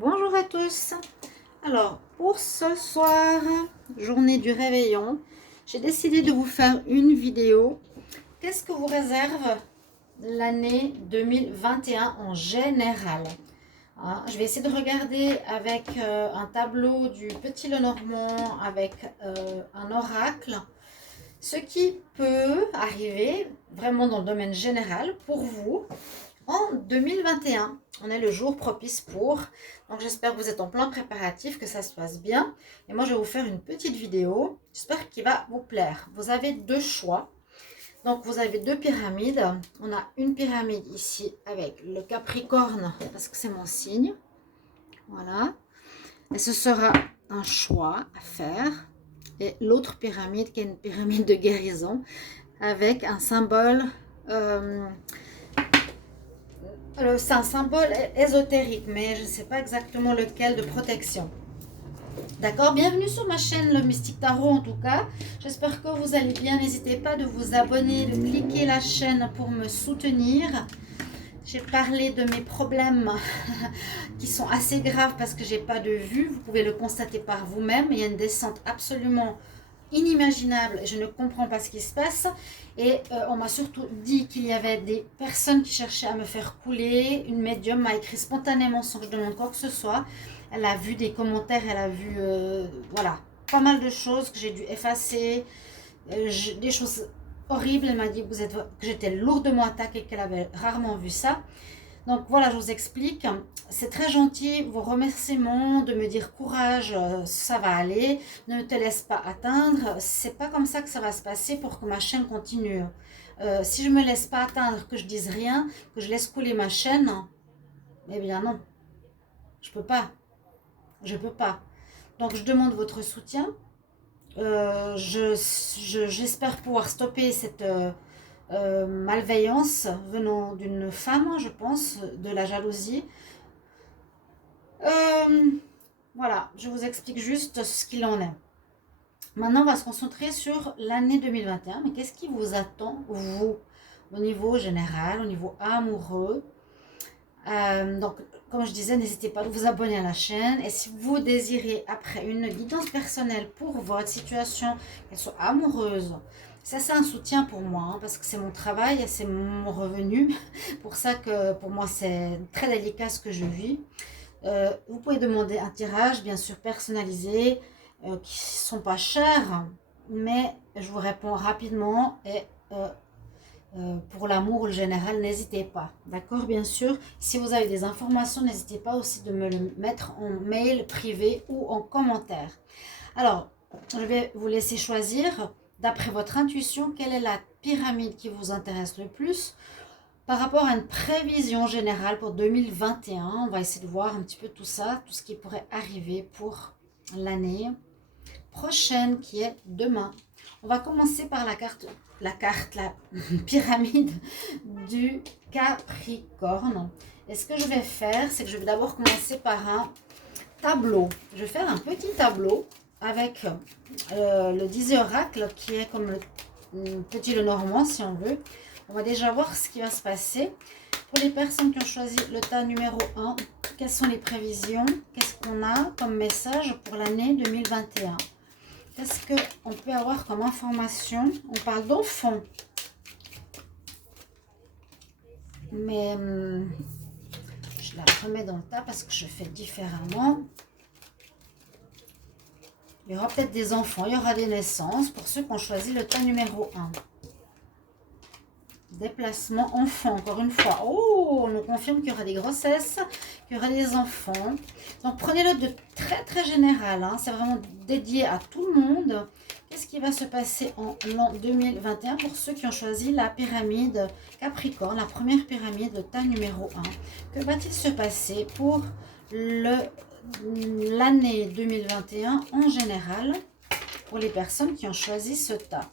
Bonjour à tous. Alors, pour ce soir, journée du réveillon, j'ai décidé de vous faire une vidéo. Qu'est-ce que vous réserve l'année 2021 en général? Je vais essayer de regarder avec un tableau du Petit Lenormand, avec un oracle, ce qui peut arriver vraiment dans le domaine général pour vous en 2021. On est le jour propice pour. Donc j'espère que vous êtes en plein préparatif, que ça se passe bien. Et moi je vais vous faire une petite vidéo. J'espère qu'il va vous plaire. Vous avez deux choix. Donc vous avez deux pyramides. On a une pyramide ici avec le Capricorne parce que c'est mon signe. Voilà. Et ce sera un choix à faire. Et l'autre pyramide qui est une pyramide de guérison avec un symbole... c'est un symbole ésotérique, mais je ne sais pas exactement lequel de protection. D'accord, bienvenue sur ma chaîne Le Mystique Tarot en tout cas. J'espère que vous allez bien. N'hésitez pas de vous abonner, de cliquer la chaîne pour me soutenir. J'ai parlé de mes problèmes qui sont assez graves parce que j'ai pas de vue. Vous pouvez le constater par vous-même. Il y a une descente absolument inimaginable. Je ne comprends pas ce qui se passe. Et on m'a surtout dit qu'il y avait des personnes qui cherchaient à me faire couler. Une médium m'a écrit spontanément sans que je demande quoi que ce soit. Elle a vu des commentaires, elle a vu voilà, pas mal de choses que j'ai dû effacer. Des choses horribles. Elle m'a dit que j'étais lourdement attaquée, qu'elle avait rarement vu ça. Donc voilà, je vous explique. C'est très gentil, vos remerciements, de me dire courage, ça va aller, ne te laisse pas atteindre. C'est pas comme ça que ça va se passer pour que ma chaîne continue. Si je me laisse pas atteindre, que je dise rien, que je laisse couler ma chaîne, eh bien non, je peux pas. Je peux pas. Donc je demande votre soutien. J'espère pouvoir stopper cette malveillance venant d'une femme, je pense, de la jalousie. Voilà, je vous explique juste ce qu'il en est. Maintenant, on va se concentrer sur l'année 2021. Mais qu'est-ce qui vous attend, vous, au niveau général, au niveau amoureux? Donc, comme je disais, n'hésitez pas à vous abonner à la chaîne. Et si vous désirez, après, une guidance personnelle pour votre situation, qu'elle soit amoureuse, ça c'est un soutien pour moi, parce que c'est mon travail, c'est mon revenu. Pour ça que pour moi, c'est très délicat ce que je vis. Vous pouvez demander un tirage, bien sûr, personnalisé, qui ne sont pas chers, mais je vous réponds rapidement et pour l'amour le général, n'hésitez pas. D'accord, bien sûr. Si vous avez des informations, n'hésitez pas aussi de me le mettre en mail privé ou en commentaire. Alors, je vais vous laisser choisir, d'après votre intuition, quelle est la pyramide qui vous intéresse le plus par rapport à une prévision générale pour 2021. On va essayer de voir un petit peu tout ça, tout ce qui pourrait arriver pour l'année prochaine qui est demain. On va commencer par la pyramide du Capricorne. Et ce que je vais faire, c'est que je vais d'abord commencer par un tableau. Je vais faire un petit tableau avec le 10 oracle qui est comme le petit Lenormand si on veut. On va déjà voir ce qui va se passer. Pour les personnes qui ont choisi le tas numéro 1, quelles sont les prévisions? Qu'est-ce qu'on a comme message pour l'année 2021? Qu'est-ce qu'on peut avoir comme information? On parle d'enfants. Mais je la remets dans le tas parce que je fais différemment. Il y aura peut-être des enfants, il y aura des naissances pour ceux qui ont choisi le tas numéro 1. Déplacement enfant, encore une fois. Oh, on nous confirme qu'il y aura des grossesses, qu'il y aura des enfants. Donc, prenez-le de très, très général. Hein. C'est vraiment dédié à tout le monde. Qu'est-ce qui va se passer en l'an 2021 pour ceux qui ont choisi la pyramide Capricorne, la première pyramide, le tas numéro 1? Que va-t-il se passer pour l'année 2021 en général pour les personnes qui ont choisi ce tas?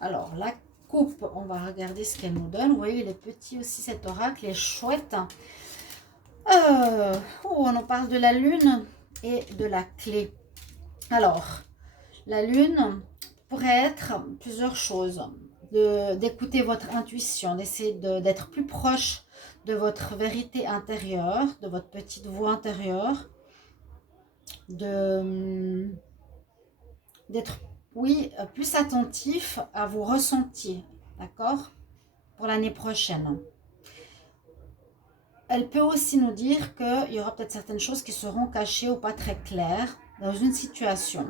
Alors, la coupe, on va regarder ce qu'elle nous donne. Vous voyez, il est petit aussi cet oracle, il est chouette. On en parle de la lune et de la clé. Alors, la lune pourrait être plusieurs choses. D'écouter votre intuition, d'essayer d'être plus proche de votre vérité intérieure, de votre petite voix intérieure, d'être, oui, plus attentif à vos ressentis, d'accord, pour l'année prochaine. Elle peut aussi nous dire qu'il y aura peut-être certaines choses qui seront cachées ou pas très claires dans une situation.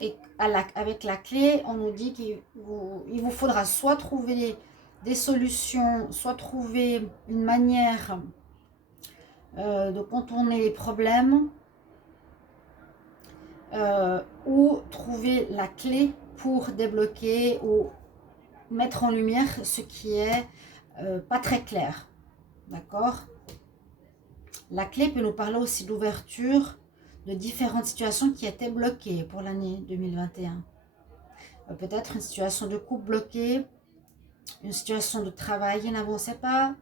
Et avec la clé, on nous dit qu'il vous faudra soit trouver des solutions, soit trouver une manière de contourner les problèmes ou trouver la clé pour débloquer ou mettre en lumière ce qui est pas très clair. D'accord? La clé peut nous parler aussi d'ouverture de différentes situations qui étaient bloquées pour l'année 2021. Peut-être une situation de couple bloquée, une situation de travail qui n'avançait pas.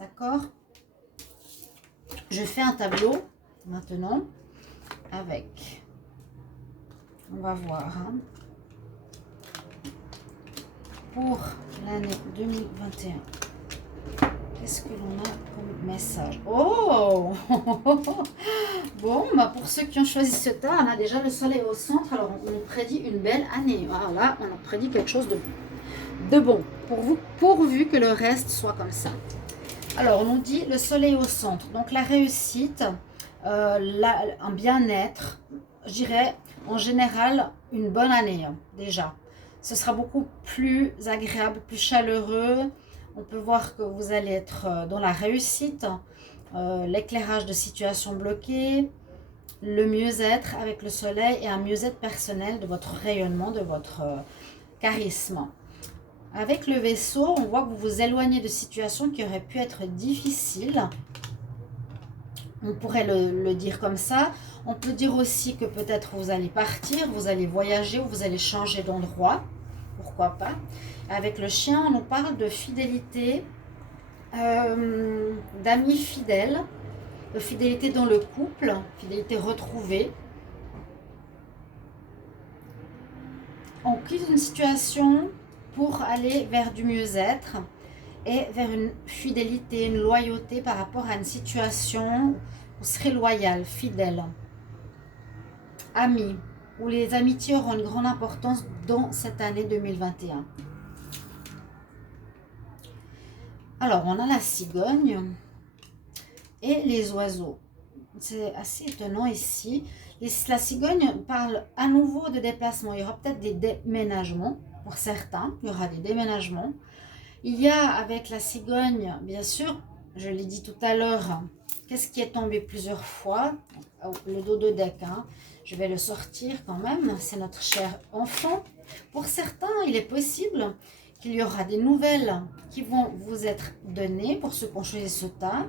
D'accord? Je fais un tableau maintenant avec, on va voir, hein, pour l'année 2021. Qu'est-ce que l'on a comme message? Oh bon, bah pour ceux qui ont choisi ce tas, on a déjà le soleil au centre. Alors, on nous prédit une belle année. Voilà, on nous prédit quelque chose de bon. Pour vous, pourvu que le reste soit comme ça. Alors, on nous dit le soleil au centre. Donc, la réussite, un bien-être, je dirais, en général, une bonne année, déjà. Ce sera beaucoup plus agréable, plus chaleureux. On peut voir que vous allez être dans la réussite, l'éclairage de situations bloquées, le mieux-être avec le soleil et un mieux-être personnel de votre rayonnement, de votre charisme. Avec le vaisseau, on voit que vous vous éloignez de situations qui auraient pu être difficiles. On pourrait le dire comme ça. On peut dire aussi que peut-être vous allez partir, vous allez voyager ou vous allez changer d'endroit. Pourquoi pas? Avec le chien, on nous parle de fidélité, d'amis fidèles, de fidélité dans le couple, fidélité retrouvée. On quitte une situation pour aller vers du mieux-être et vers une fidélité, une loyauté par rapport à une situation où vous serez loyal, fidèle. Amis, où les amitiés auront une grande importance dans cette année 2021. Alors, on a la cigogne et les oiseaux. C'est assez étonnant ici. La cigogne parle à nouveau de déplacement. Il y aura peut-être des déménagements pour certains. Il y aura des déménagements. Il y a avec la cigogne, bien sûr, je l'ai dit tout à l'heure, qu'est-ce qui est tombé plusieurs fois? Le dos de deck, hein. Je vais le sortir quand même. C'est notre cher enfant. Pour certains, il est possible qu'il y aura des nouvelles qui vont vous être données pour ceux qui ont choisi ce tas.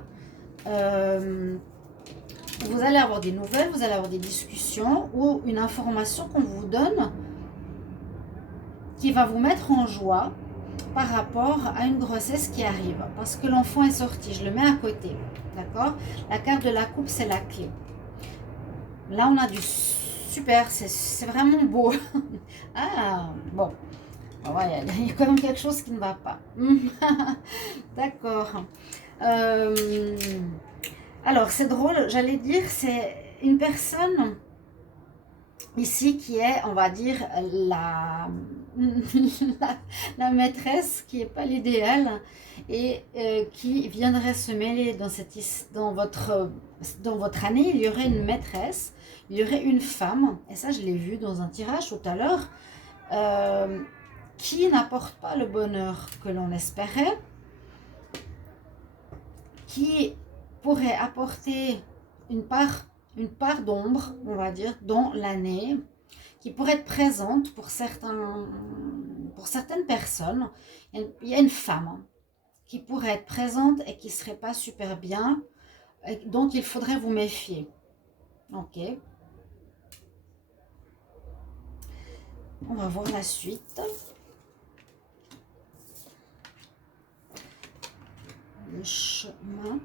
Vous allez avoir des nouvelles, vous allez avoir des discussions ou une information qu'on vous donne qui va vous mettre en joie par rapport à une grossesse qui arrive. Parce que l'enfant est sorti, je le mets à côté. D'accord? La carte de la coupe, c'est la clé. Là, on a du super, c'est vraiment beau. Ah, bon. Ouais, il y a quand même quelque chose qui ne va pas. D'accord. Alors, c'est drôle, j'allais dire, c'est une personne ici qui est, on va dire, la maîtresse, qui n'est pas l'idéal, et qui viendrait se mêler dans votre année. Il y aurait une maîtresse, il y aurait une femme, et ça je l'ai vu dans un tirage tout à l'heure, qui n'apporte pas le bonheur que l'on espérait, qui pourrait apporter une part d'ombre, on va dire, dans l'année, qui pourrait être présente pour certaines personnes. Il y a une femme qui pourrait être présente et qui ne serait pas super bien, donc il faudrait vous méfier. Ok. On va voir la suite. Le chemin.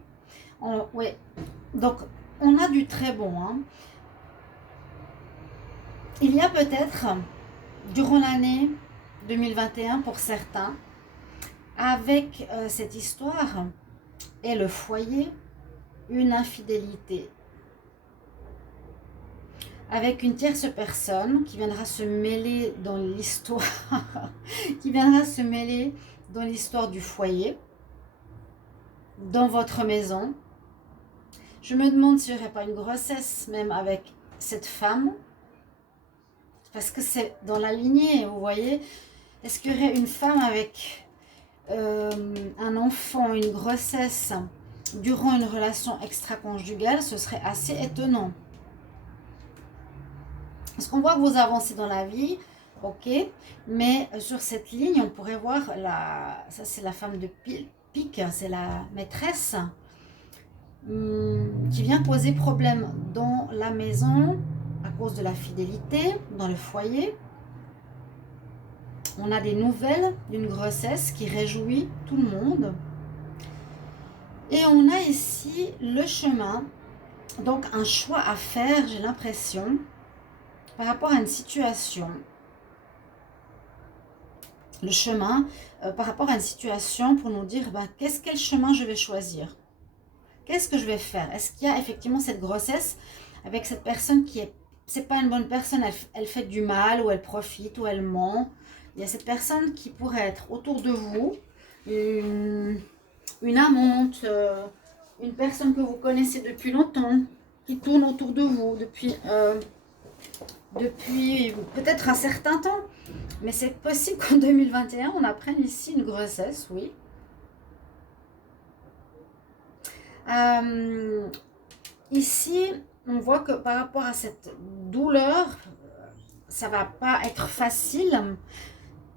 Oui, donc on a du très bon. Hein. Il y a peut-être, durant l'année 2021 pour certains, avec cette histoire, et le foyer, une infidélité avec une tierce personne qui viendra se mêler dans l'histoire, qui viendra se mêler dans l'histoire du foyer, dans votre maison. Je me demande s'il n'y aurait pas une grossesse même avec cette femme, parce que c'est dans la lignée, vous voyez. Est-ce qu'il y aurait une femme avec un enfant, une grossesse durant une relation extra-conjugale? Ce serait assez étonnant. Parce qu'on voit que vous avancez dans la vie, ok, mais sur cette ligne, on pourrait voir, ça c'est la femme de pique, c'est la maîtresse, qui vient poser problème dans la maison à cause de la fidélité, dans le foyer. On a des nouvelles d'une grossesse qui réjouit tout le monde. Et on a ici le chemin, donc un choix à faire, j'ai l'impression, par rapport à une situation. Le chemin par rapport à une situation pour nous dire quel chemin je vais choisir. Qu'est-ce que je vais faire? Est-ce qu'il y a effectivement cette grossesse avec cette personne qui c'est pas une bonne personne, elle fait du mal, ou elle profite, ou elle ment. Il y a cette personne qui pourrait être autour de vous, une amante, une personne que vous connaissez depuis longtemps, qui tourne autour de vous depuis peut-être un certain temps. Mais c'est possible qu'en 2021, on apprenne ici une grossesse, oui. Ici, on voit que par rapport à cette douleur, ça va pas être facile.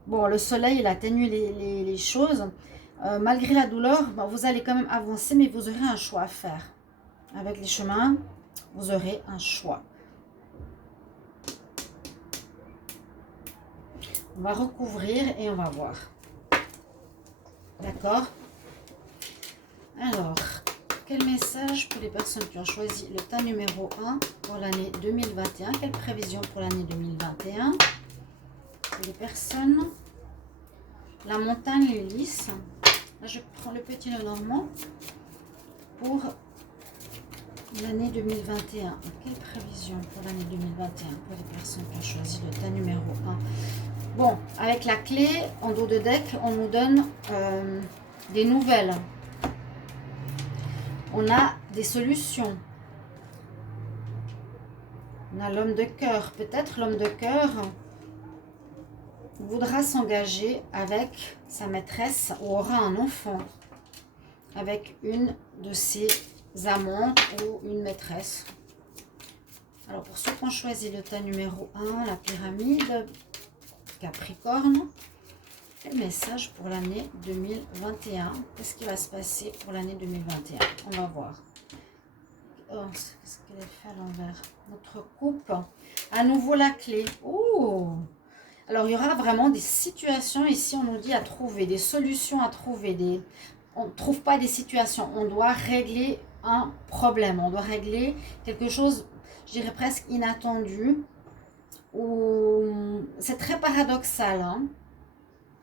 Bon, le soleil, il atténue les choses. Malgré la douleur, vous allez quand même avancer, mais vous aurez un choix à faire. Avec les chemins, vous aurez un choix. On va recouvrir et on va voir. D'accord? Alors, quel message pour les personnes qui ont choisi le tas numéro 1 pour l'année 2021? Quelle prévision pour l'année 2021? Pour les personnes, la montagne lisse. Là, je prends le petit nœud normand pour l'année 2021. Quelle prévision pour l'année 2021 pour les personnes qui ont choisi le tas numéro 1? Bon, avec la clé en dos de deck, on nous donne des nouvelles. On a des solutions. On a l'homme de cœur. Peut-être l'homme de cœur voudra s'engager avec sa maîtresse ou aura un enfant avec une de ses amantes ou une maîtresse. Alors pour ceux qui ont choisi le tas numéro 1, la pyramide, Capricorne, quel message pour l'année 2021? Qu'est-ce qui va se passer pour l'année 2021? On va voir. Oh, qu'est-ce qu'elle a fait à l'envers? Notre coupe. À nouveau la clé. Oh! Alors, il y aura vraiment des situations ici, on nous dit à trouver, des solutions à trouver. On ne trouve pas des situations, on doit régler un problème. On doit régler quelque chose, je dirais presque inattendu. C'est très paradoxal, hein.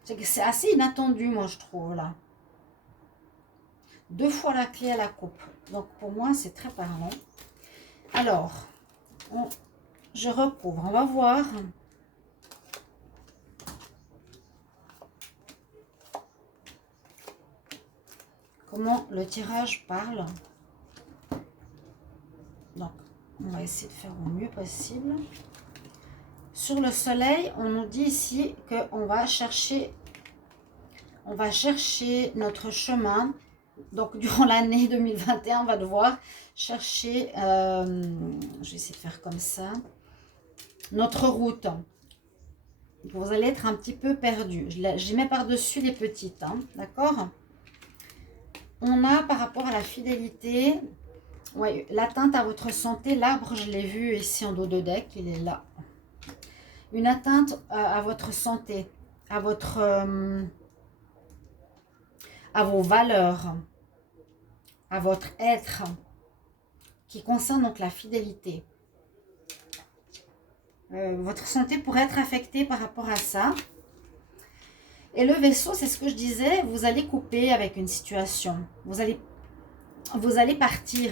C'est assez inattendu, moi, je trouve, là. 2 fois la clé à la coupe. Donc, pour moi, c'est très parlant. Alors, je recouvre. On va voir. Comment le tirage parle. Donc, on va essayer de faire au mieux possible. Sur le soleil, on nous dit ici qu'on va chercher notre chemin. Donc, durant l'année 2021, on va devoir chercher, je vais essayer de faire comme ça, notre route. Vous allez être un petit peu perdu. Je mets par-dessus les petites, hein, d'accord? On a par rapport à la fidélité, ouais, l'atteinte à votre santé. L'arbre, je l'ai vu ici en dos de deck, il est là. Une atteinte à votre santé, à vos valeurs, à votre être, qui concerne donc la fidélité. Votre santé pourrait être affectée par rapport à ça. Et le vaisseau, c'est ce que je disais, vous allez couper avec une situation. Vous allez vous allez partir.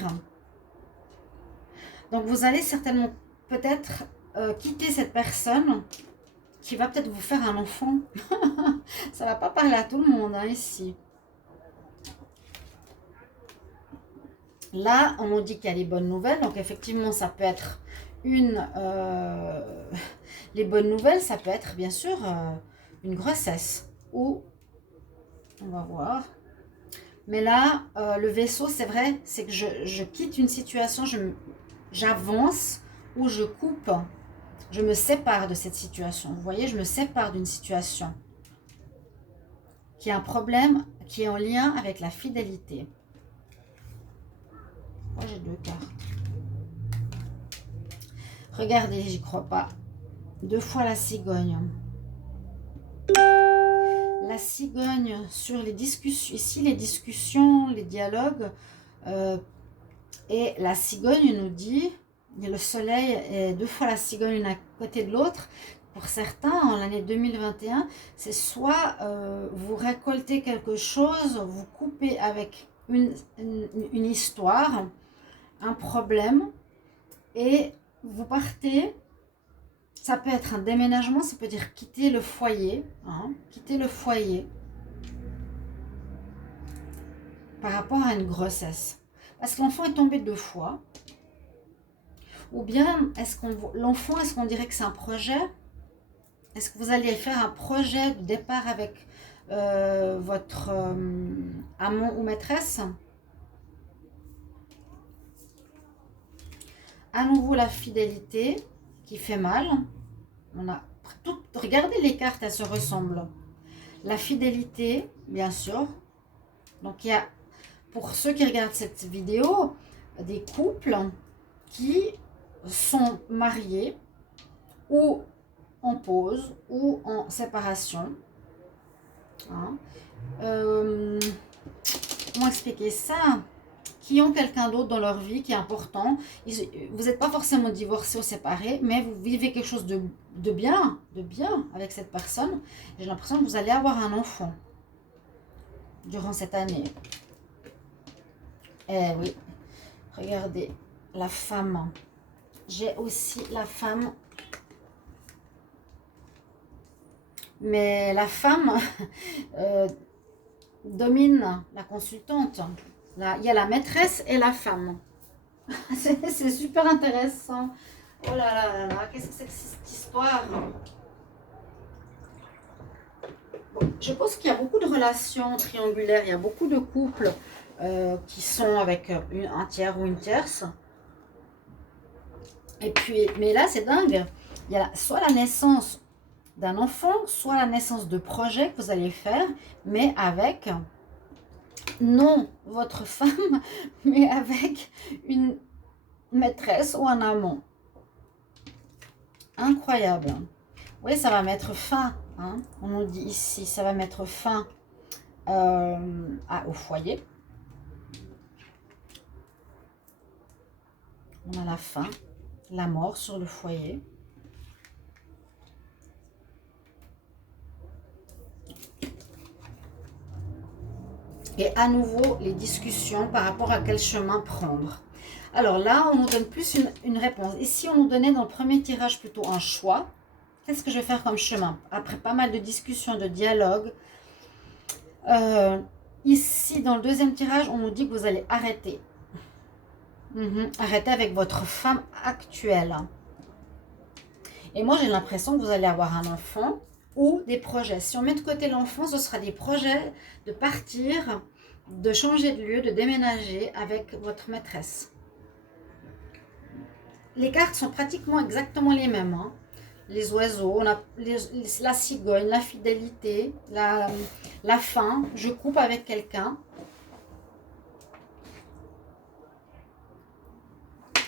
Donc, vous allez certainement peut-être quitter cette personne qui va peut-être vous faire un enfant. Ça ne va pas parler à tout le monde hein, ici. Là, on nous dit qu'il y a les bonnes nouvelles. Donc, effectivement, ça peut être une... les bonnes nouvelles, ça peut être, bien sûr, une grossesse. Ou, on va voir. Mais là, le vaisseau, c'est vrai, c'est que je quitte une situation, j'avance ou je coupe. Je me sépare de cette situation. Vous voyez, je me sépare d'une situation qui a un problème, qui est en lien avec la fidélité. Moi, j'ai 2 cartes. Regardez, j'y crois pas. 2 fois la cigogne. La cigogne sur les discussions. Ici, les discussions, les dialogues. Et la cigogne nous dit, et le soleil est 2 fois la cigogne l'une à côté de l'autre. Pour certains, en l'année 2021, c'est soit vous récoltez quelque chose, vous coupez avec une histoire, un problème, et vous partez. Ça peut être un déménagement, ça peut dire quitter le foyer, hein, quitter le foyer par rapport à une grossesse. Parce que l'enfant est tombé 2 fois. Ou bien, l'enfant, est-ce qu'on dirait que c'est un projet? Est-ce que vous allez faire un projet de départ avec votre amant ou maîtresse? À nouveau, la fidélité qui fait mal. On a tout, regardez les cartes, elles se ressemblent. La fidélité, bien sûr. Donc, il y a, pour ceux qui regardent cette vidéo, des couples qui sont mariés ou en pause ou en séparation. Hein. Comment expliquer ça? Qui ont quelqu'un d'autre dans leur vie qui est important. Vous n'êtes pas forcément divorcé ou séparé, mais vous vivez quelque chose de bien avec cette personne. J'ai l'impression que vous allez avoir un enfant durant cette année. Eh oui, regardez, la femme. J'ai aussi la femme. Mais la femme domine la consultante. Là, il y a la maîtresse et la femme. C'est super intéressant. Oh là là là là, qu'est-ce que c'est que cette histoire? Bon, je pense qu'il y a beaucoup de relations triangulaires. Il y a beaucoup de couples qui sont avec un tiers ou une tierce. Et puis, mais là, c'est dingue. Il y a soit la naissance d'un enfant, soit la naissance de projets que vous allez faire, mais avec, non votre femme, mais avec une maîtresse ou un amant. Incroyable. Oui, ça va mettre fin, hein. On nous dit ici, ça va mettre fin au foyer. On a la fin, la mort sur le foyer. Et à nouveau, les discussions par rapport à quel chemin prendre. Alors là, on nous donne plus une réponse. Ici, on nous donnait dans le premier tirage plutôt un choix. Qu'est-ce que je vais faire comme chemin? Après pas mal de discussions, de dialogues. Ici, dans le deuxième tirage, on nous dit que vous allez arrêter. Arrêter avec votre femme actuelle. Et moi, j'ai l'impression que vous allez avoir un enfant ou des projets. Si on met de côté l'enfant, ce sera des projets de partir, de changer de lieu, de déménager avec votre maîtresse. Les cartes sont pratiquement exactement les mêmes. Hein. Les oiseaux, on a la cigogne, la fidélité, la fin. Je coupe avec quelqu'un.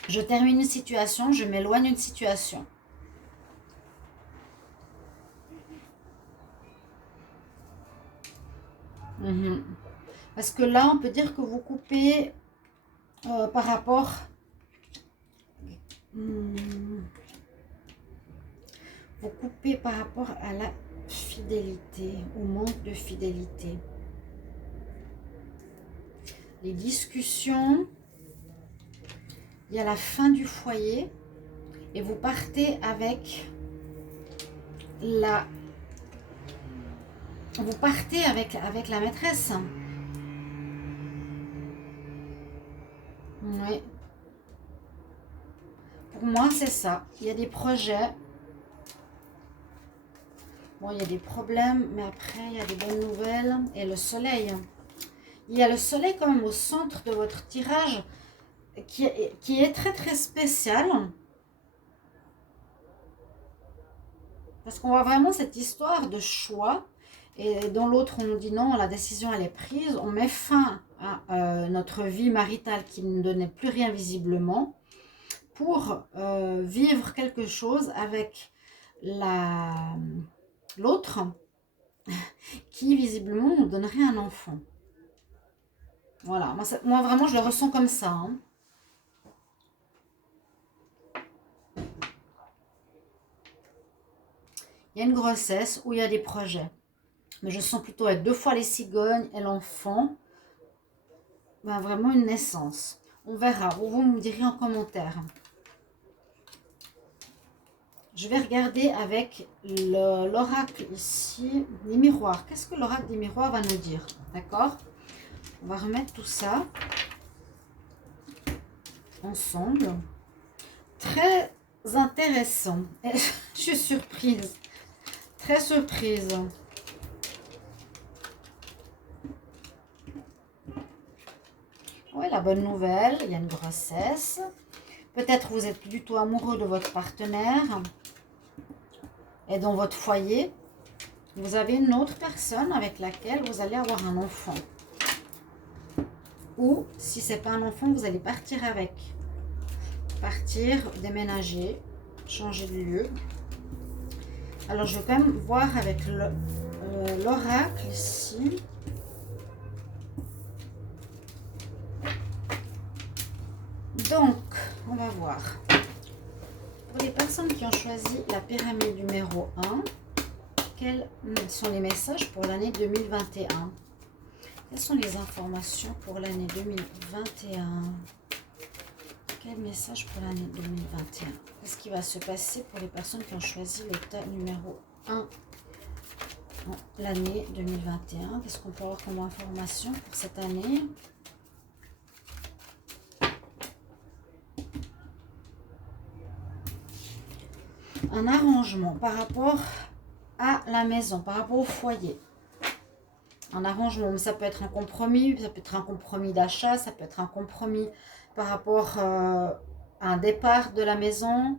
Je termine une situation, je m'éloigne d'une situation. Parce que là, on peut dire que vous coupez par rapport... Vous coupez par rapport à la fidélité, au manque de fidélité. les discussions. Il y a la fin du foyer. Et vous partez avec la... Vous partez avec la maîtresse. Oui. Pour moi, c'est ça. Il y a des projets. Bon, il y a des problèmes, mais après, il y a des bonnes nouvelles. Et le soleil. Il y a le soleil quand même au centre de votre tirage qui est très, très spécial. Parce qu'on voit vraiment cette histoire de choix. Et dans l'autre, on nous dit non, la décision, elle est prise. On met fin à notre vie maritale qui ne donnait plus rien visiblement pour vivre quelque chose avec l'autre qui visiblement nous donnerait un enfant. Voilà, moi vraiment, je le ressens comme ça. Hein. Il y a une grossesse où il y a des projets. Mais je sens plutôt être 2 fois les cigognes et l'enfant. Ben, vraiment une naissance. On verra. Vous me direz en commentaire. Je vais regarder avec l'oracle ici, les miroirs. Qu'est-ce que l'oracle des miroirs va nous dire? D'accord? On va remettre tout ça ensemble. Très intéressant. Et je suis surprise. Très surprise. Oui, la bonne nouvelle, il y a une grossesse. Peut-être vous êtes plus du tout amoureux de votre partenaire. Et dans votre foyer, vous avez une autre personne avec laquelle vous allez avoir un enfant. Ou si ce n'est pas un enfant, vous allez partir avec. Partir, déménager, changer de lieu. Alors, je vais quand même voir avec l'oracle ici. Donc, on va voir. Pour les personnes qui ont choisi la pyramide numéro 1, quels sont les messages pour l'année 2021? Quelles sont les informations pour l'année 2021? Quel message pour l'année 2021? Qu'est-ce qui va se passer pour les personnes qui ont choisi l'état numéro 1 l'année 2021? Qu'est-ce qu'on peut avoir comme information pour cette année? Un arrangement par rapport à la maison, par rapport au foyer. Un arrangement, mais ça peut être un compromis, ça peut être un compromis d'achat, ça peut être un compromis par rapport à un départ de la maison,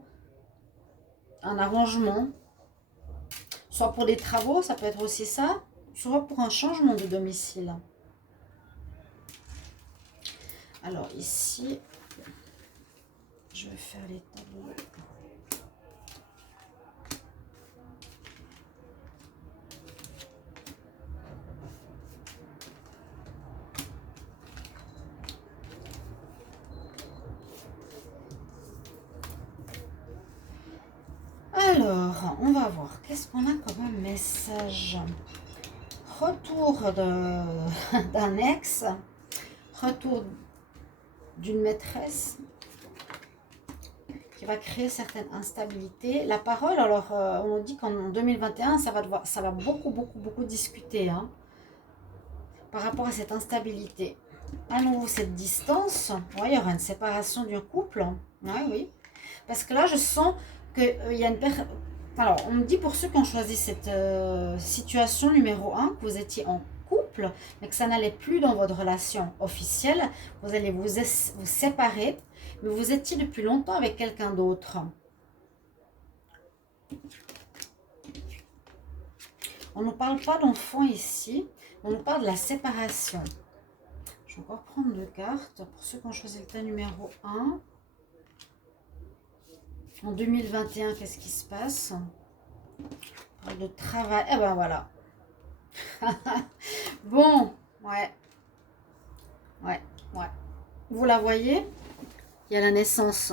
un arrangement, soit pour des travaux, ça peut être aussi ça, soit pour un changement de domicile. Alors ici, je vais faire les tableaux. Alors, on va voir. Qu'est-ce qu'on a comme message? Retour d'un ex. Retour d'une maîtresse qui va créer certaines instabilités. La parole, alors, on dit qu'en 2021, ça va beaucoup discuter. Hein, par rapport à cette instabilité. À nouveau, cette distance. Ouais, il y aura une séparation du couple. Ouais, oui. Parce que là, je sens qu'il y a une personne... Alors, on me dit pour ceux qui ont choisi cette situation numéro 1, que vous étiez en couple, mais que ça n'allait plus dans votre relation officielle, vous allez vous séparer, mais vous étiez depuis longtemps avec quelqu'un d'autre. On ne parle pas d'enfant ici, on nous parle de la séparation. Je vais encore prendre 2 cartes pour ceux qui ont choisi le tas numéro 1. En 2021, qu'est-ce qui se passe? On parle de travail. Eh ben voilà. Bon, ouais. Vous la voyez? Il y a la naissance.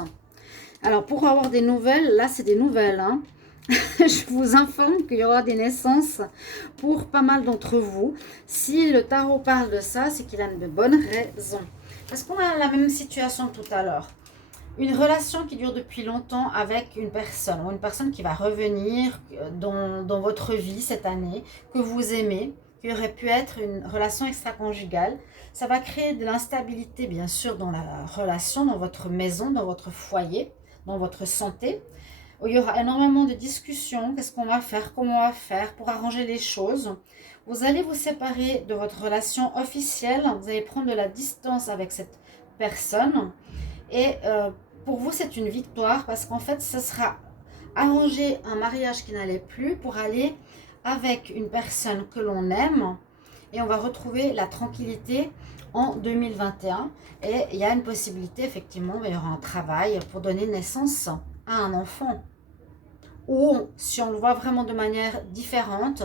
Alors, pour avoir des nouvelles, là, c'est des nouvelles. Hein. Je vous informe qu'il y aura des naissances pour pas mal d'entre vous. Si le tarot parle de ça, c'est qu'il a de bonnes raisons. Parce qu'on a la même situation que tout à l'heure. Une relation qui dure depuis longtemps avec une personne, ou une personne qui va revenir dans votre vie cette année, que vous aimez, qui aurait pu être une relation extra-conjugale. Ça va créer de l'instabilité, bien sûr, dans la relation, dans votre maison, dans votre foyer, dans votre santé. Il y aura énormément de discussions. Qu'est-ce qu'on va faire? Comment on va faire pour arranger les choses? Vous allez vous séparer de votre relation officielle. Vous allez prendre de la distance avec cette personne. Et pour vous, c'est une victoire parce qu'en fait, ce sera arranger un mariage qui n'allait plus pour aller avec une personne que l'on aime. Et on va retrouver la tranquillité en 2021. Et il y a une possibilité, effectivement, il y aura un travail pour donner naissance à un enfant. Ou si on le voit vraiment de manière différente,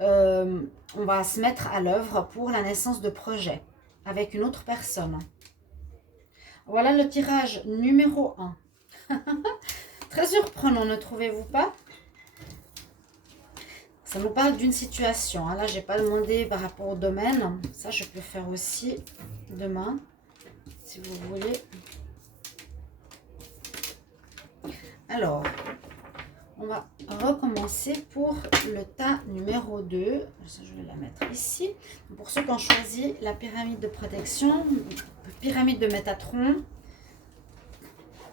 on va se mettre à l'œuvre pour la naissance de projets avec une autre personne. Voilà le tirage numéro 1. Très surprenant, ne trouvez-vous pas? Ça nous parle d'une situation. Là, je n'ai pas demandé par rapport au domaine. Ça, je peux faire aussi demain, si vous voulez. Alors, on va recommencer pour le tas numéro 2. Ça, je vais la mettre ici. Pour ceux qui ont choisi la pyramide de protection, pyramide de Métatron.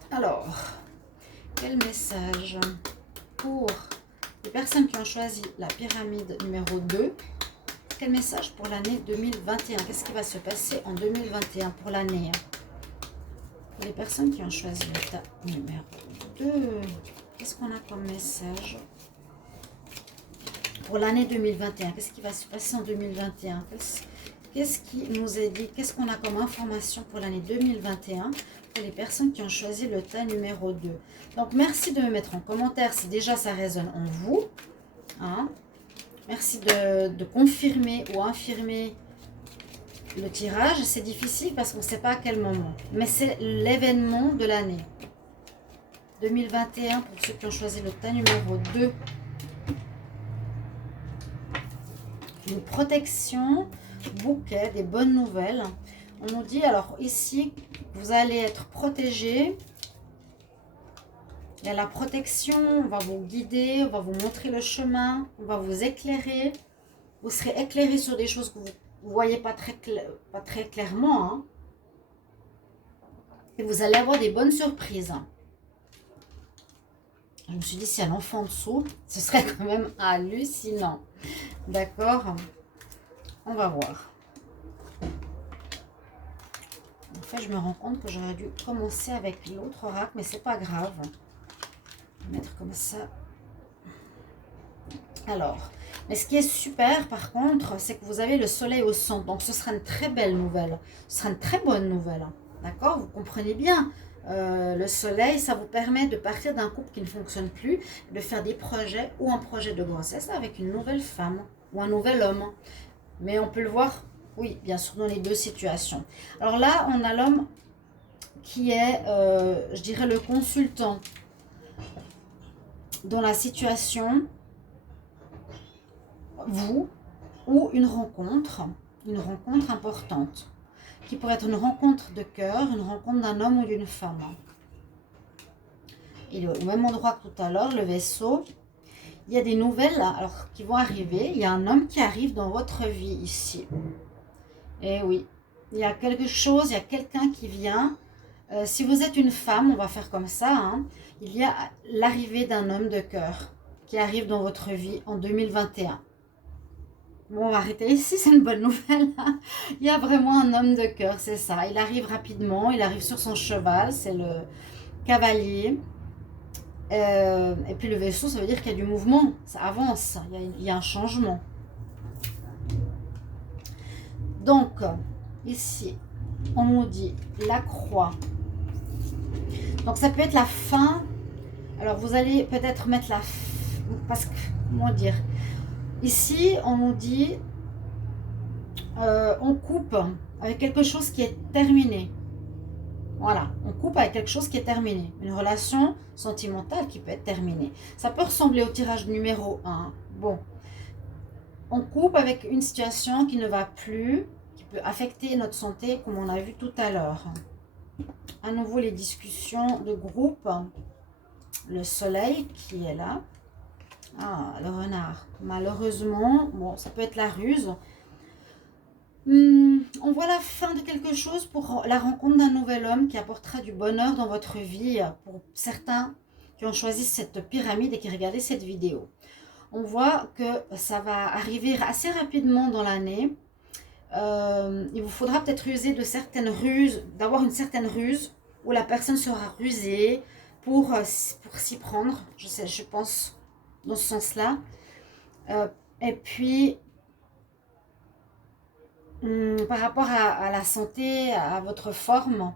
Alors, quel message pour les personnes qui ont choisi la pyramide numéro 2? Quel message pour l'année 2021? Qu'est-ce qui va se passer en 2021 pour l'année? Pour les personnes qui ont choisi le tas numéro 2, qu'est-ce qu'on a comme message pour l'année 2021? Qu'est-ce qui va se passer en 2021? Qu'est-ce qui nous est dit? Qu'est-ce qu'on a comme information pour l'année 2021 pour les personnes qui ont choisi le tas numéro 2? Donc, merci de me mettre en commentaire si déjà ça résonne en vous. Hein? Merci de confirmer ou infirmer le tirage. C'est difficile parce qu'on ne sait pas à quel moment. Mais c'est l'événement de l'année 2021 pour ceux qui ont choisi le tas numéro 2. Une protection, bouquet, des bonnes nouvelles. On nous dit, alors ici, vous allez être protégé. Il y a la protection, on va vous guider, on va vous montrer le chemin, on va vous éclairer. Vous serez éclairé sur des choses que vous ne voyez pas très clairement. Hein. Et vous allez avoir des bonnes surprises. Je me suis dit, s'il y a l'enfant en dessous, ce serait quand même hallucinant. D'accord? On va voir. En fait, je me rends compte que j'aurais dû commencer avec l'autre oracle, mais c'est pas grave. Je vais mettre comme ça. Alors, mais ce qui est super, par contre, c'est que vous avez le soleil au centre. Donc, ce sera une très belle nouvelle. Ce sera une très bonne nouvelle. D'accord? Vous comprenez bien. Le soleil, ça vous permet de partir d'un couple qui ne fonctionne plus, de faire des projets ou un projet de grossesse avec une nouvelle femme ou un nouvel homme. Mais on peut le voir, oui, bien sûr, dans les deux situations. Alors là, on a l'homme qui est, je dirais, le consultant dans la situation, vous, ou une rencontre importante, qui pourrait être une rencontre de cœur, une rencontre d'un homme ou d'une femme. Et au même endroit que tout à l'heure, le vaisseau, il y a des nouvelles alors, qui vont arriver. Il y a un homme qui arrive dans votre vie ici. Et oui, il y a quelque chose, il y a quelqu'un qui vient. Si vous êtes une femme, on va faire comme ça, hein, il y a l'arrivée d'un homme de cœur qui arrive dans votre vie en 2021. Bon, on va arrêter ici, c'est une bonne nouvelle. Hein. Il y a vraiment un homme de cœur, c'est ça. Il arrive rapidement, il arrive sur son cheval, c'est le cavalier. Et puis le vaisseau, ça veut dire qu'il y a du mouvement, ça avance, il y a un changement. Donc, ici, on nous dit la croix. Donc, ça peut être la fin. Alors, vous allez peut-être mettre la fin, parce que, comment dire, ici, on nous dit, on coupe avec quelque chose qui est terminé. Voilà, on coupe avec quelque chose qui est terminé. Une relation sentimentale qui peut être terminée. Ça peut ressembler au tirage numéro 1. Bon, on coupe avec une situation qui ne va plus, qui peut affecter notre santé comme on a vu tout à l'heure. À nouveau les discussions de groupe. Le soleil qui est là. Ah, le renard. Malheureusement, bon, ça peut être la ruse. On voit la fin de quelque chose pour la rencontre d'un nouvel homme qui apportera du bonheur dans votre vie pour certains qui ont choisi cette pyramide et qui regardaient cette vidéo. On voit que ça va arriver assez rapidement dans l'année. Il vous faudra peut-être user de certaines ruses, d'avoir une certaine ruse où la personne sera rusée pour s'y prendre. Je pense dans ce sens-là. Et puis, par rapport à la santé, à votre forme,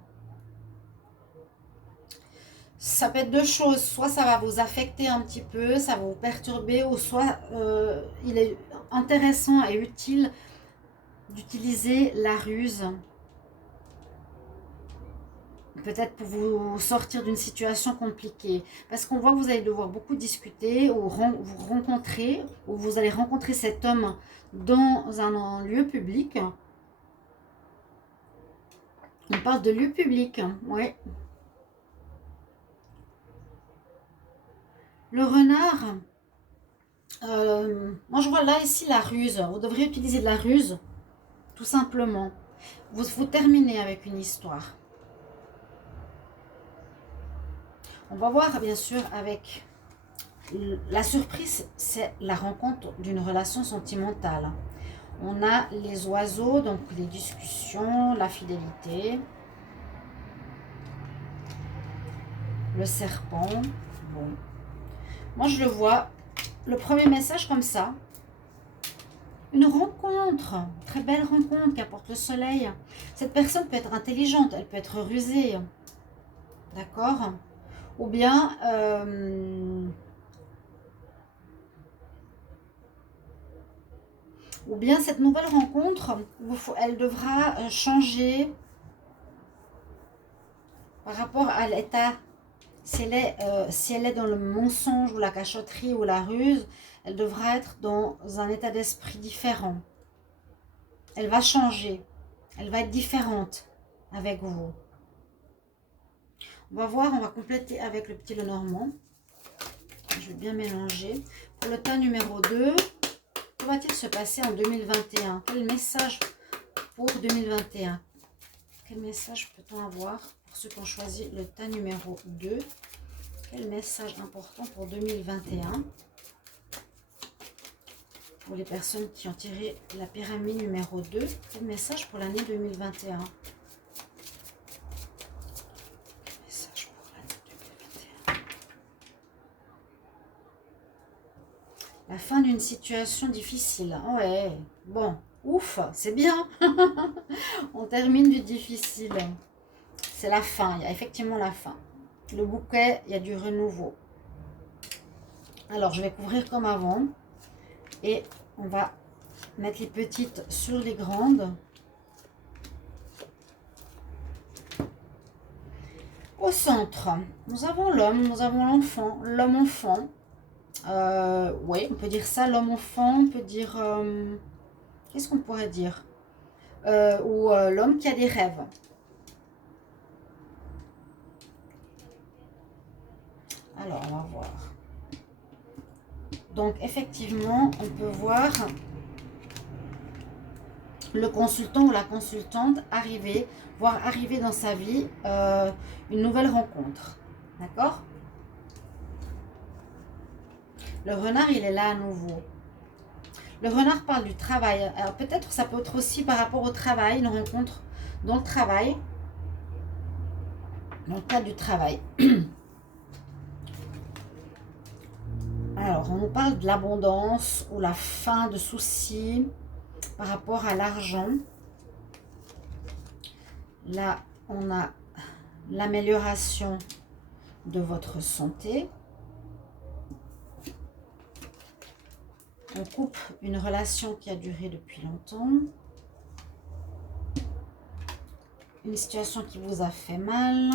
ça peut être deux choses. Soit ça va vous affecter un petit peu, ça va vous perturber, ou soit il est intéressant et utile d'utiliser la ruse. Peut-être pour vous sortir d'une situation compliquée. Parce qu'on voit que vous allez devoir beaucoup discuter ou vous rencontrer, ou vous allez rencontrer cet homme dans un lieu public. On parle de lieu public, oui. Le renard, moi je vois là ici la ruse. Vous devriez utiliser de la ruse, tout simplement. Vous terminez avec une histoire. On va voir bien sûr avec la surprise, c'est la rencontre d'une relation sentimentale. On a les oiseaux, donc les discussions, la fidélité. Le serpent. Bon. Moi, je le vois, le premier message comme ça. Une rencontre, très belle rencontre qu'apporte le soleil. Cette personne peut être intelligente, elle peut être rusée. D'accord? Ou bien... ou bien cette nouvelle rencontre, elle devra changer par rapport à l'état. Si elle est dans le mensonge ou la cachotterie ou la ruse, elle devra être dans un état d'esprit différent. Elle va changer. Elle va être différente avec vous. On va voir, on va compléter avec le petit Lenormand. Je vais bien mélanger. Pour le tas numéro 2, que va-t-il se passer en 2021? Quel message pour 2021? Quel message peut-on avoir pour ceux qui ont choisi le tas numéro 2? Quel message important pour 2021? Pour les personnes qui ont tiré la pyramide numéro 2, quel message pour l'année 2021? Quel message pour l'année 2021? La fin d'une situation difficile. Ouais, bon, ouf, c'est bien. On termine du difficile. C'est la fin, il y a effectivement la fin. Le bouquet, il y a du renouveau. Alors, je vais couvrir comme avant. Et on va mettre les petites sur les grandes. Au centre, nous avons l'homme, nous avons l'enfant. L'homme-enfant. Oui, on peut dire ça, l'homme-enfant. On peut dire... qu'est-ce qu'on pourrait dire? Ou l'homme qui a des rêves. Alors, on va voir. Donc, effectivement, on peut voir le consultant ou la consultante arriver, voir arriver dans sa vie une nouvelle rencontre. D'accord? Le renard, il est là à nouveau. Le renard parle du travail. Alors, peut-être ça peut être aussi par rapport au travail, une rencontre dans le travail, dans le cadre du travail. Alors, on nous parle de l'abondance ou la fin de soucis par rapport à l'argent. Là, on a l'amélioration de votre santé. On coupe une relation qui a duré depuis longtemps. une situation qui vous a fait mal.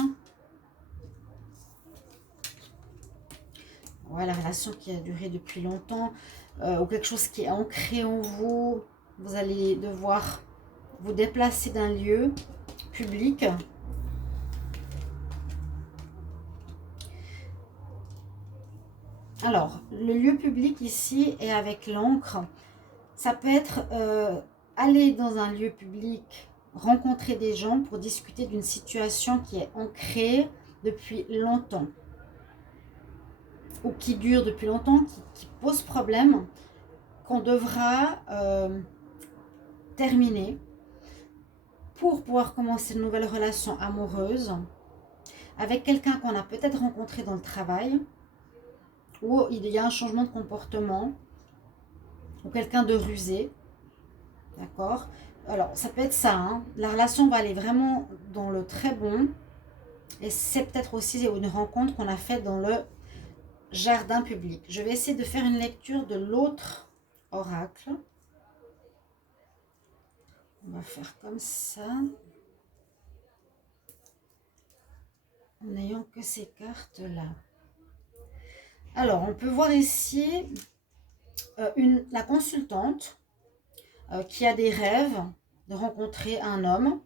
Ouais, la relation qui a duré depuis longtemps ou quelque chose qui est ancré en vous. Vous allez devoir vous déplacer d'un lieu public. Alors, le lieu public ici est avec l'encre. Ça peut être aller dans un lieu public, rencontrer des gens pour discuter d'une situation qui est ancrée depuis longtemps ou qui dure depuis longtemps, qui pose problème, qu'on devra terminer pour pouvoir commencer une nouvelle relation amoureuse avec quelqu'un qu'on a peut-être rencontré dans le travail, où il y a un changement de comportement, ou quelqu'un de rusé, d'accord? Alors, ça peut être ça, hein. La relation va aller vraiment dans le très bon, et c'est peut-être aussi une rencontre qu'on a faite dans le jardin public. Je vais essayer de faire une lecture de l'autre oracle. On va faire comme ça, en n'ayant que ces cartes-là. Alors, on peut voir ici la consultante qui a des rêves de rencontrer un homme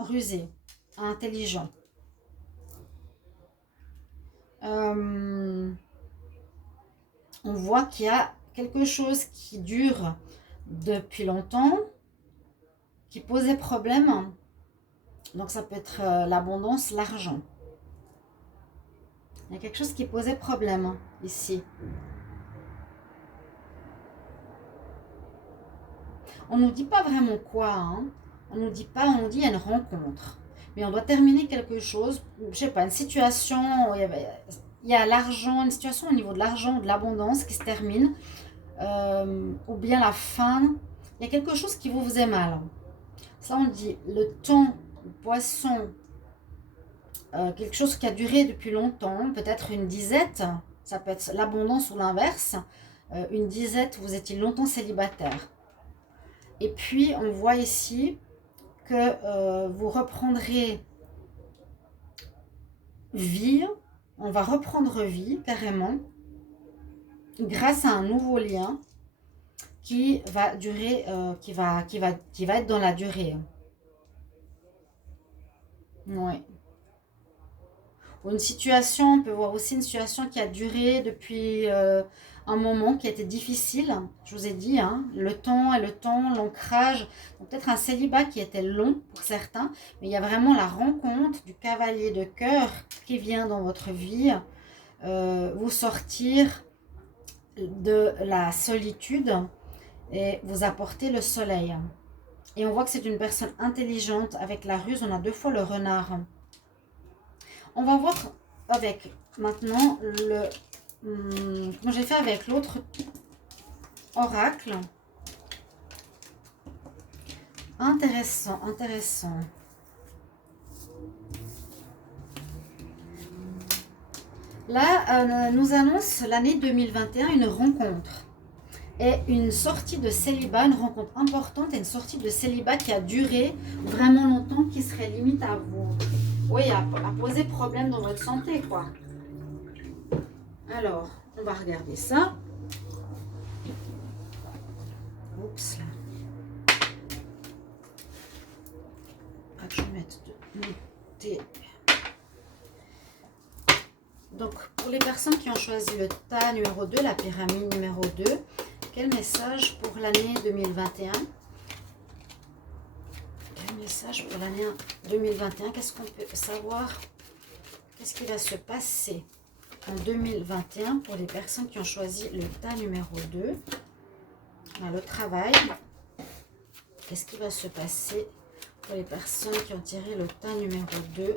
rusé, intelligent. On voit qu'il y a quelque chose qui dure depuis longtemps, qui posait problème. Donc ça peut être l'abondance, l'argent. Il y a quelque chose qui posait problème ici. On ne nous dit pas vraiment quoi, hein. On nous dit pas, on nous dit il y a une rencontre. Mais on doit terminer quelque chose, je sais pas, une situation, il y a l'argent, une situation au niveau de l'argent, de l'abondance qui se termine, ou bien la fin. Il y a quelque chose qui vous faisait mal. Ça on dit le temps, le poisson, quelque chose qui a duré depuis longtemps, peut-être une disette, ça peut être l'abondance ou l'inverse. Une disette, vous étiez longtemps célibataire. Et puis, on voit ici que vous reprendrez vie, on va reprendre vie carrément, grâce à un nouveau lien qui va durer, qui va être dans la durée. Ouais. Ou une situation, on peut voir aussi une situation qui a duré depuis un moment, qui a été difficile. Je vous ai dit, hein, le temps, l'ancrage. Peut-être un célibat qui était long pour certains, mais il y a vraiment la rencontre du cavalier de cœur qui vient dans votre vie vous sortir de la solitude et vous apporter le soleil. Et on voit que c'est une personne intelligente. Avec la ruse, on a 2 fois le renard. On va voir avec maintenant le... comment j'ai fait avec l'autre oracle. Intéressant, intéressant. Là, nous annonce l'année 2021, une rencontre. Et une sortie de célibat, une rencontre importante et une sortie de célibat qui a duré vraiment longtemps, qui serait limite à vous... Oui, à poser problème dans votre santé, quoi. Alors, on va regarder ça. Oups, là. Ah, je vais mettre de thé. Donc, pour les personnes qui ont choisi le tas numéro 2, la pyramide numéro 2, quel message pour l'année 2021? Message pour l'année 2021, qu'est-ce qu'on peut savoir? Qu'est-ce qui va se passer en 2021 pour les personnes qui ont choisi le tas numéro 2? On a le travail. Qu'est-ce qui va se passer pour les personnes qui ont tiré le tas numéro 2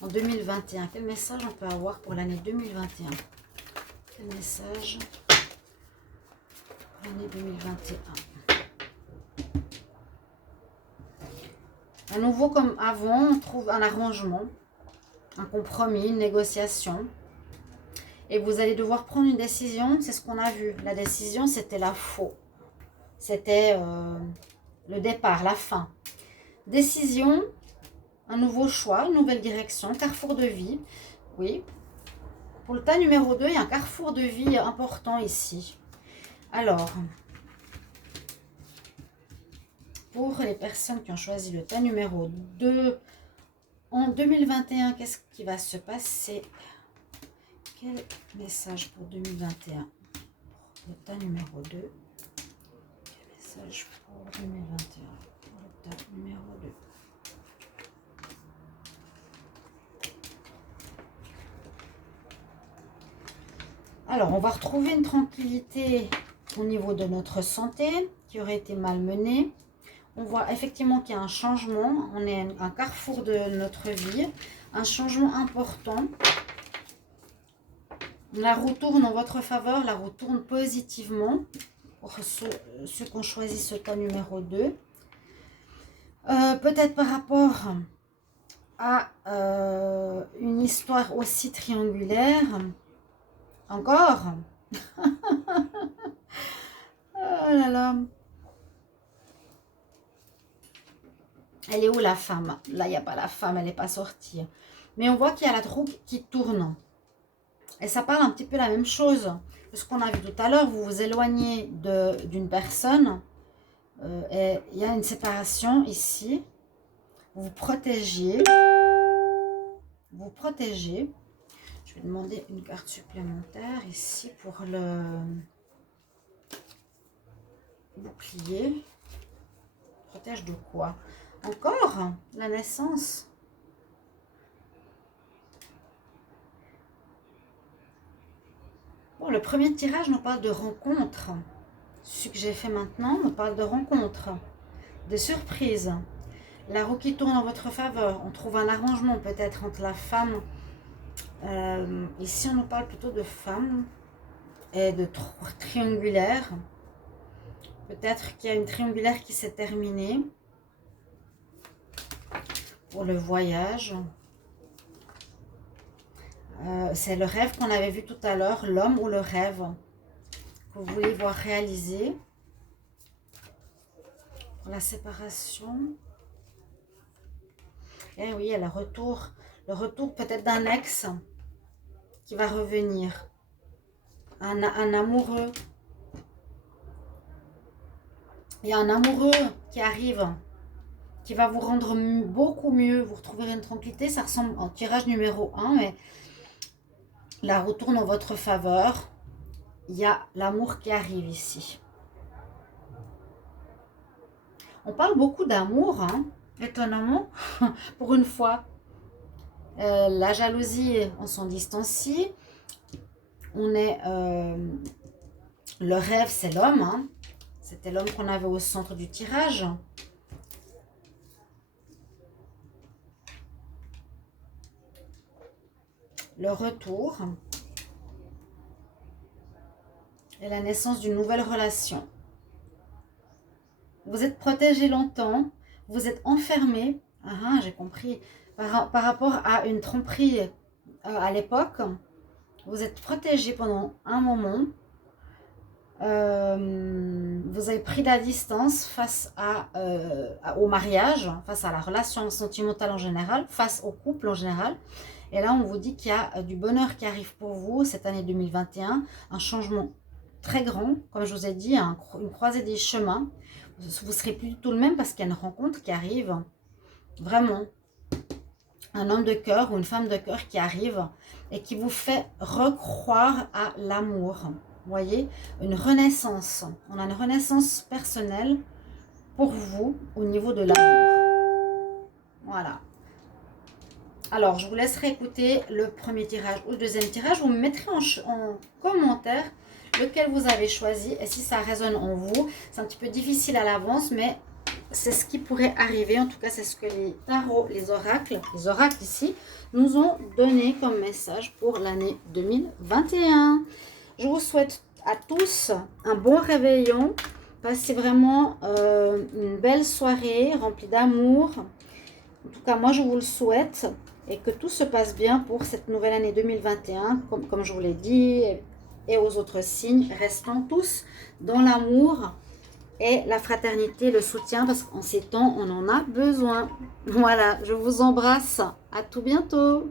en 2021? Quel message on peut avoir pour l'année 2021? Quel message pour l'année 2021? À nouveau, comme avant, on trouve un arrangement, un compromis, une négociation. Et vous allez devoir prendre une décision, c'est ce qu'on a vu. La décision, c'était la faux. C'était le départ, la fin. décision, un nouveau choix, une nouvelle direction, carrefour de vie. Oui. Pour le tas numéro 2, il y a un carrefour de vie important ici. Alors, pour les personnes qui ont choisi le tas numéro 2, en 2021, qu'est-ce qui va se passer? Quel message pour 2021? Le tas numéro 2. Quel message pour 2021? Pour le tas numéro 2. Alors, on va retrouver une tranquillité au niveau de notre santé qui aurait été malmenée. On voit effectivement qu'il y a un changement. On est à un carrefour de notre vie. Un changement important. La roue tourne en votre faveur. La roue tourne positivement pour ceux qui ont choisi ce tas numéro 2. Peut-être par rapport à une histoire aussi triangulaire. Encore. Oh là là. Elle est où la femme? Là, il n'y a pas la femme, elle n'est pas sortie. Mais on voit qu'il y a la roue qui tourne. Et ça parle un petit peu la même chose. Ce qu'on a vu tout à l'heure, vous vous éloignez d'une personne. Et il y a une séparation ici. Vous vous protégez. Vous protégez. Je vais demander une carte supplémentaire ici pour le bouclier. Protège de quoi? Encore la naissance. Bon, le premier tirage nous parle de rencontre. Ce que j'ai fait maintenant nous parle de rencontre, de surprise. La roue qui tourne en votre faveur. On trouve un arrangement peut-être entre la femme. Ici, on nous parle plutôt de femme et de triangulaire. Peut-être qu'il y a une triangulaire qui s'est terminée pour le voyage. C'est le rêve qu'on avait vu tout à l'heure, l'homme ou le rêve que vous voulez voir réaliser. Pour la séparation. Et oui, il y a le retour peut-être d'un ex qui va revenir. Un amoureux. Il y a un amoureux qui arrive, qui va vous rendre beaucoup mieux. Vous retrouverez une tranquillité. Ça ressemble au tirage numéro 1, mais la roue tourne en votre faveur. Il y a l'amour qui arrive ici. On parle beaucoup d'amour, hein, étonnamment, pour une fois. La jalousie, on s'en distancie. On est... le rêve, c'est l'homme. Hein. C'était l'homme qu'on avait au centre du tirage. Le retour. Et la naissance d'une nouvelle relation. Vous êtes protégé longtemps. Vous êtes enfermé. Ah, j'ai compris. Par rapport à une tromperie à l'époque. Vous êtes protégé pendant un moment. Vous avez pris la distance face au mariage, face à la relation sentimentale en général, face au couple en général. Et là, on vous dit qu'il y a du bonheur qui arrive pour vous cette année 2021, un changement très grand, comme je vous ai dit, une croisée des chemins. Vous ne serez plus du tout le même parce qu'il y a une rencontre qui arrive, vraiment. Un homme de cœur ou une femme de cœur qui arrive et qui vous fait recroire à l'amour. Vous voyez, une renaissance. On a une renaissance personnelle pour vous au niveau de l'amour. Voilà. Alors, je vous laisserai écouter le premier tirage ou le deuxième tirage. Vous me mettrez en commentaire lequel vous avez choisi et si ça résonne en vous. C'est un petit peu difficile à l'avance, mais c'est ce qui pourrait arriver. En tout cas, c'est ce que les tarots, les oracles ici, nous ont donné comme message pour l'année 2021. Je vous souhaite à tous un bon réveillon. Passez vraiment une belle soirée remplie d'amour. En tout cas, moi, je vous le souhaite et que tout se passe bien pour cette nouvelle année 2021. Comme je vous l'ai dit, et aux autres signes, restons tous dans l'amour et la fraternité, le soutien, parce qu'en ces temps, on en a besoin. Voilà, je vous embrasse. À tout bientôt.